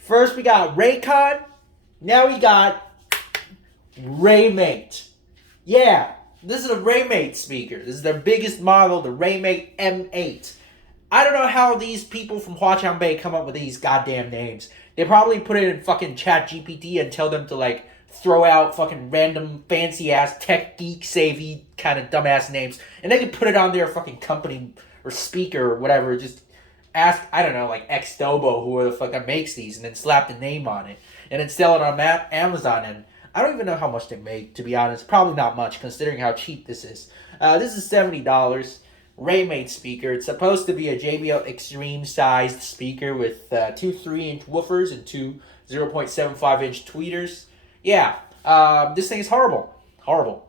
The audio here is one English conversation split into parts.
First we got Raycon. Now we got Raymate. Yeah, this is a Raymate speaker. This is their biggest model, the Raymate M8. I don't know how these people from Huaqiangbot come up with these goddamn names. They probably put it in fucking ChatGPT and tell them to like throw out fucking random fancy ass tech geek savvy kind of dumbass names, and they can put it on their fucking company or speaker or whatever. Just ask, I don't know, like Xdobo, whoever the fuck that makes these, and then slap the name on it, and then sell it on Amazon. And I don't even know how much they make, to be honest. Probably not much, considering how cheap this is. This is $70. Raymate speaker. It's supposed to be a JBL Extreme sized speaker with two 3-inch woofers and two 0.75-inch tweeters. Yeah, this thing is horrible. Horrible.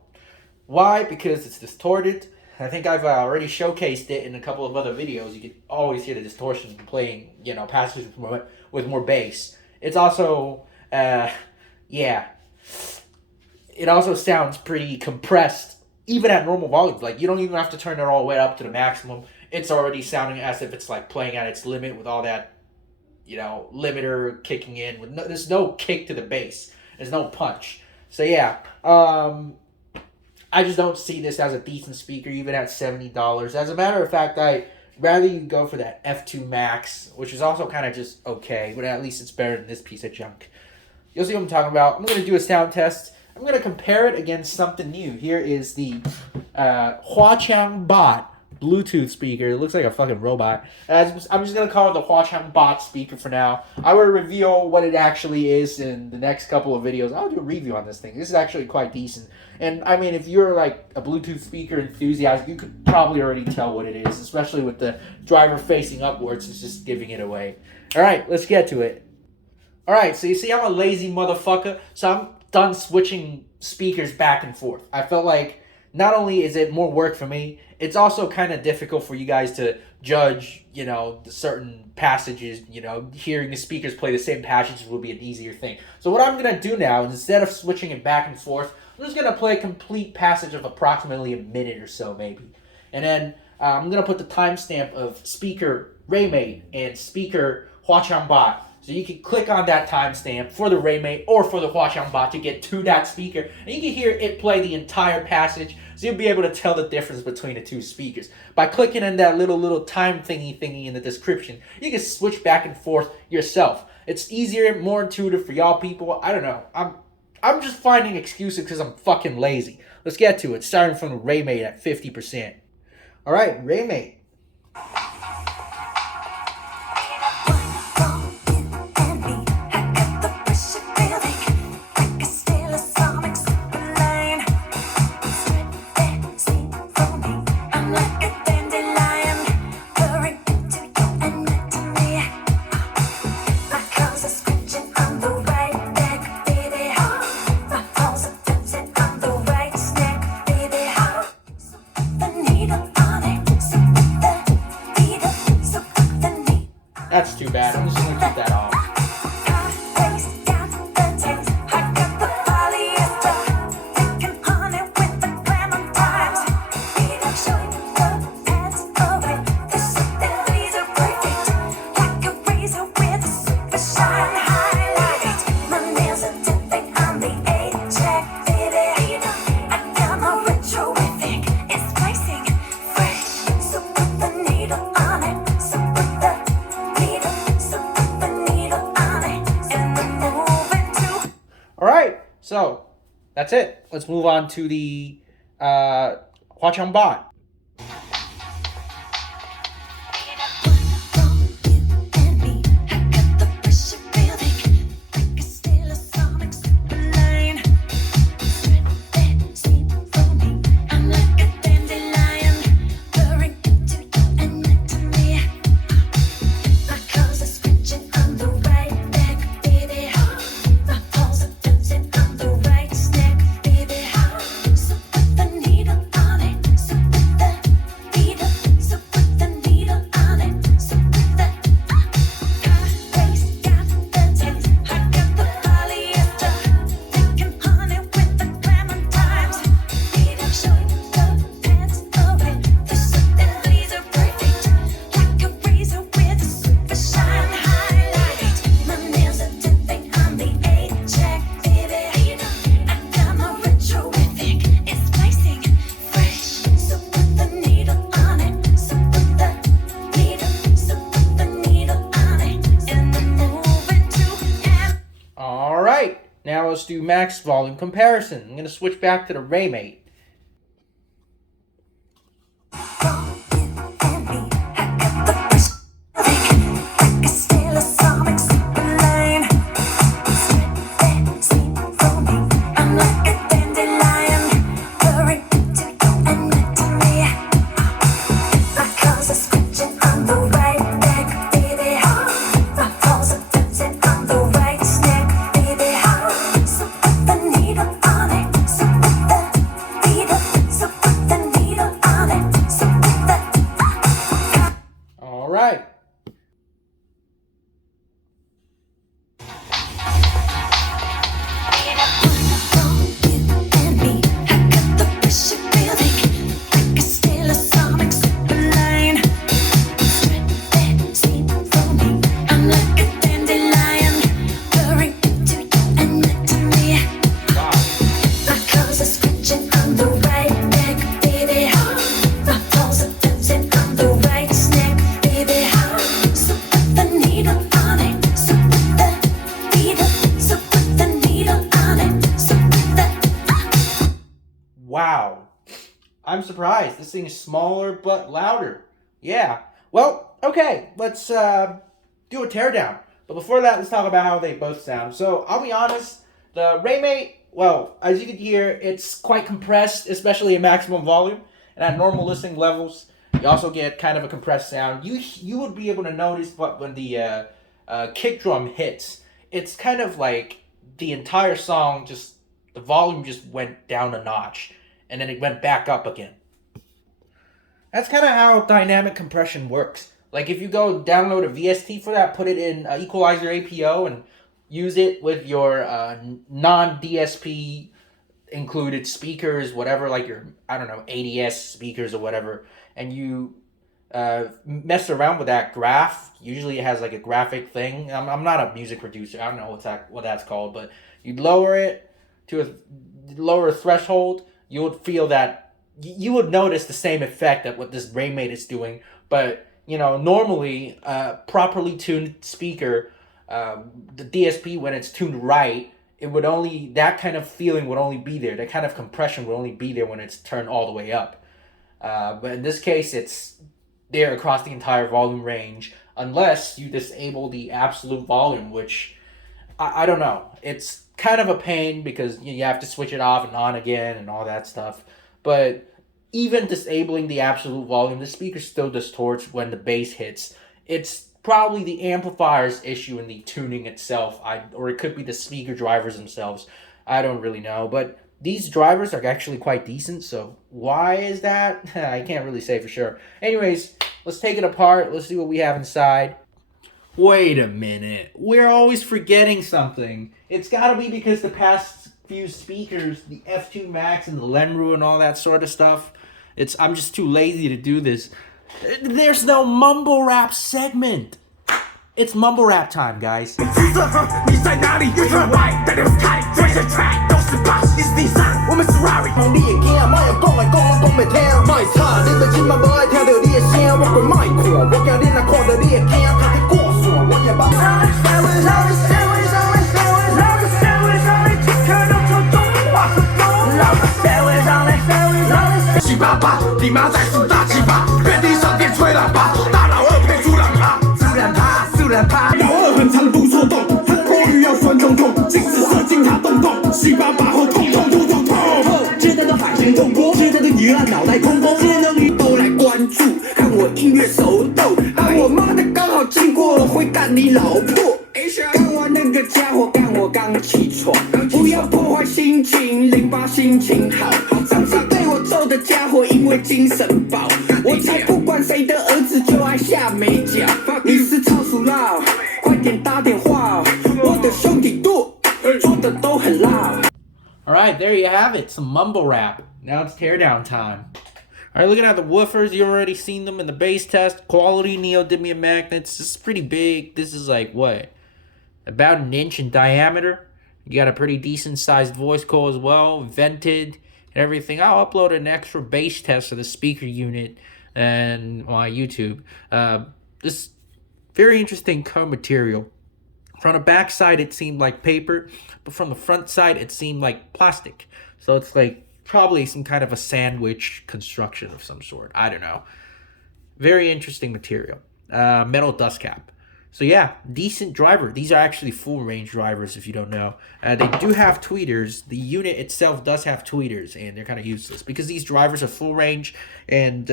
Why? Because it's distorted. I think I've already showcased it in a couple of other videos. You can always hear the distortion playing, you know, passages with more bass. It's also, yeah. It also sounds pretty compressed, even at normal volumes. Like, you don't even have to turn it all the way up to the maximum. It's already sounding as if it's, like, playing at its limit with all that, you know, limiter kicking in. With there's no kick to the bass. There's no punch. So, yeah. I just don't see this as a decent speaker, even at $70. As a matter of fact, I'd rather you go for that F2 Max, which is also kind of just okay, but at least it's better than this piece of junk. You'll see what I'm talking about. I'm going to do a sound test. I'm going to compare it against something new. Here is the Huaqiangbot Bluetooth speaker. It looks like a fucking robot. I'm just going to call it the Huaqiangbot speaker for now. I will reveal what it actually is in the next couple of videos. I'll do a review on this thing. This is actually quite decent. And, I mean, if you're, like, a Bluetooth speaker enthusiast, you could probably already tell what it is, especially with the driver facing upwards. It's just giving it away. All right, let's get to it. All right, so you see I'm a lazy motherfucker, so I'm done switching speakers back and forth. I felt like not only is it more work for me, it's also kind of difficult for you guys to judge, you know, the certain passages. You know, hearing the speakers play the same passages will be an easier thing. So what I'm going to do now, instead of switching it back and forth, I'm just going to play a complete passage of approximately a minute or so, maybe. And then I'm going to put the timestamp of speaker Raymate and speaker Huaqiangbot. So you can click on that timestamp for the Raymate or for the Huaqiangbot to get to that speaker. And you can hear it play the entire passage. So you'll be able to tell the difference between the two speakers. By clicking on that little time thingy in the description, you can switch back and forth yourself. It's easier, more intuitive for y'all people. I don't know. I'm just finding excuses because I'm fucking lazy. Let's get to it. Starting from the Raymate at 50%. All right, Raymate. That's too bad. I'm just going to keep that off. So, that's it. Let's move on to the Huaqiangbot. Needle on it. Now let's do max volume comparison. I'm going to switch back to the Raymate. Right. Wow. I'm surprised. This thing is smaller but louder. Yeah. Well, okay. Let's do a teardown. But before that, let's talk about how they both sound. So, I'll be honest. The Raymate, well, as you can hear, it's quite compressed, especially at maximum volume. And at normal listening levels, you also get kind of a compressed sound. You would be able to notice when the kick drum hits, it's kind of like the entire song the volume just went down a notch. And then it went back up again. That's kind of how dynamic compression works. Like if you go download a VST for that, put it in Equalizer APO and use it with your non-DSP included speakers, whatever, like your, I don't know, ADS speakers or whatever, and you mess around with that graph. Usually it has like a graphic thing. I'm not a music producer. I don't know what that's called, but you lower it to a lower threshold, you would feel that you would notice the same effect that what this Raymate is doing. But you know, normally properly tuned speaker, the DSP, when it's tuned right, that kind of feeling would only be there. That kind of compression would only be there when it's turned all the way up. But in this case, it's there across the entire volume range, unless you disable the absolute volume, which I don't know. It's kind of a pain because you have to switch it off and on again and all that stuff. But even disabling the absolute volume, the speaker still distorts when the bass hits. It's probably the amplifier's issue in the tuning itself, or it could be the speaker drivers themselves. I don't really know, but these drivers are actually quite decent, so why is that? I can't really say for sure. Anyways, let's take it apart. Let's see what we have inside. Wait a minute. We're always forgetting something. It's gotta be because the past few speakers, the F2 Max and the Lenru and all that sort of stuff, I'm just too lazy to do this. There's no mumble rap segment. It's mumble rap time, guys. Alright, there you have it, some mumble rap. Now it's teardown time. Alright, looking at the woofers, you already seen them in the bass test. Quality neodymium magnets. This is pretty big. This is like, what? About an inch in diameter. You got a pretty decent sized voice coil as well, vented and everything. I'll upload an extra bass test of the speaker unit and on YouTube. This very interesting co material. From the back side, it seemed like paper, but from the front side, it seemed like plastic. So it's like probably some kind of a sandwich construction of some sort. I don't know. Very interesting material. Metal dust cap. So yeah, decent driver. These are actually full range drivers if you don't know. They do have tweeters. The unit itself does have tweeters, and they're kind of useless because these drivers are full range. And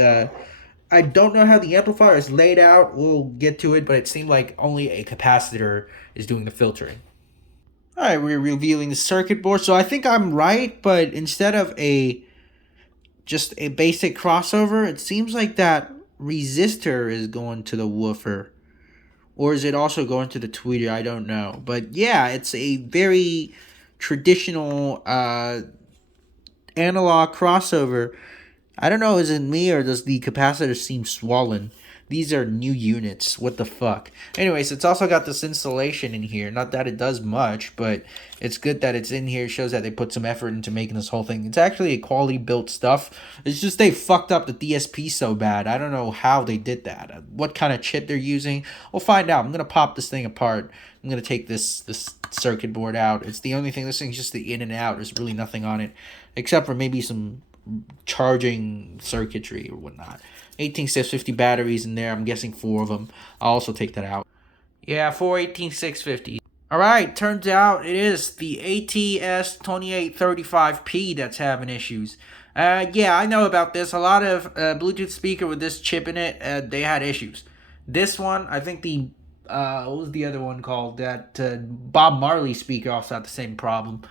I don't know how the amplifier is laid out. We'll get to it, but it seemed like only a capacitor is doing the filtering. All right, we're revealing the circuit board. So I think I'm right, but instead of just a basic crossover, it seems like that resistor is going to the woofer. Or is it also going to the tweeter? I don't know. But yeah, it's a very traditional analog crossover. I don't know, is it me or does the capacitor seem swollen? These are new units. What the fuck? Anyways, it's also got this insulation in here. Not that it does much, but it's good that it's in here. It shows that they put some effort into making this whole thing. It's actually a quality built stuff. It's just they fucked up the DSP so bad. I don't know how they did that. What kind of chip they're using. We'll find out. I'm going to pop this thing apart. I'm going to take this circuit board out. It's the only thing. This thing's just the in and out. There's really nothing on it. Except for maybe some charging circuitry or whatnot. 18650 batteries in there. I'm guessing 4 of them. I'll also take that out. Yeah, 4 18650. Alright, turns out it is the ATS2835P that's having issues. Yeah, I know about this. A lot of Bluetooth speaker with this chip in it, they had issues. This one, I think the, what was the other one called? That Bob Marley speaker also had the same problem.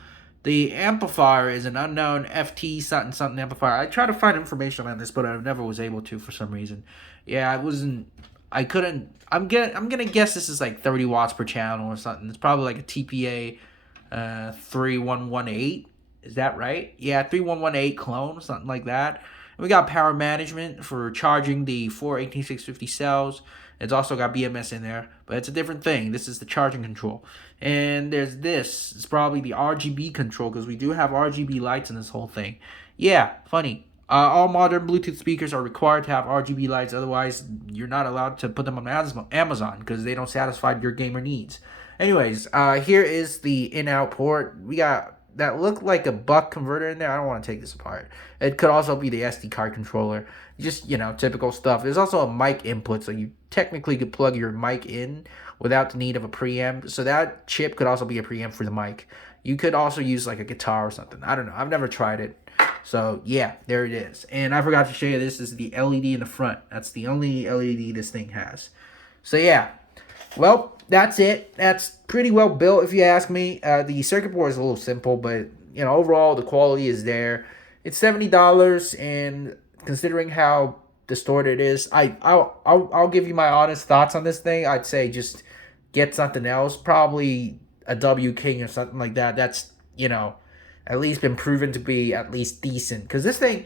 The amplifier is an unknown FT something something amplifier. I tried to find information on this, but I never was able to for some reason. Yeah, I couldn't. I'm gonna guess this is like 30 watts per channel or something. It's probably like a TPA 3118. Is that right? Yeah, 3118 clone, something like that. And we got power management for charging the 4 18650 cells. It's also got BMS in there, but it's a different thing. This is the charging control. And there's this. It's probably the RGB control because we do have RGB lights in this whole thing. Yeah, funny. All modern Bluetooth speakers are required to have RGB lights. Otherwise, you're not allowed to put them on Amazon because they don't satisfy your gamer needs. Anyways, here is the in-out port. We got that looked like a buck converter in there. I don't want to take this apart. It could also be the SD card controller. Just, you know, typical stuff. There's also a mic input, so you technically could plug your mic in without the need of a preamp. So that chip could also be a preamp for the mic. You could also use like a guitar or something. I don't know. I've never tried it. So yeah, there it is. And I forgot to show you this is the LED in the front. That's the only LED this thing has. So yeah. Well, that's it. That's pretty well built if you ask me. The circuit board is a little simple, but you know, overall the quality is there. It's $70, and considering how distorted it is, I'll give you my honest thoughts on this thing. I'd say just get something else, probably a W King or something like that. That's, you know, at least been proven to be at least decent. Because this thing,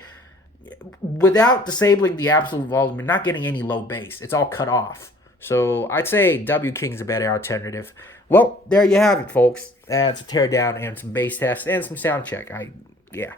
without disabling the absolute volume, you're not getting any low bass. It's all cut off. So I'd say W King's a better alternative. Well, there you have it, folks. That's a teardown and some bass tests and some sound check. Yeah.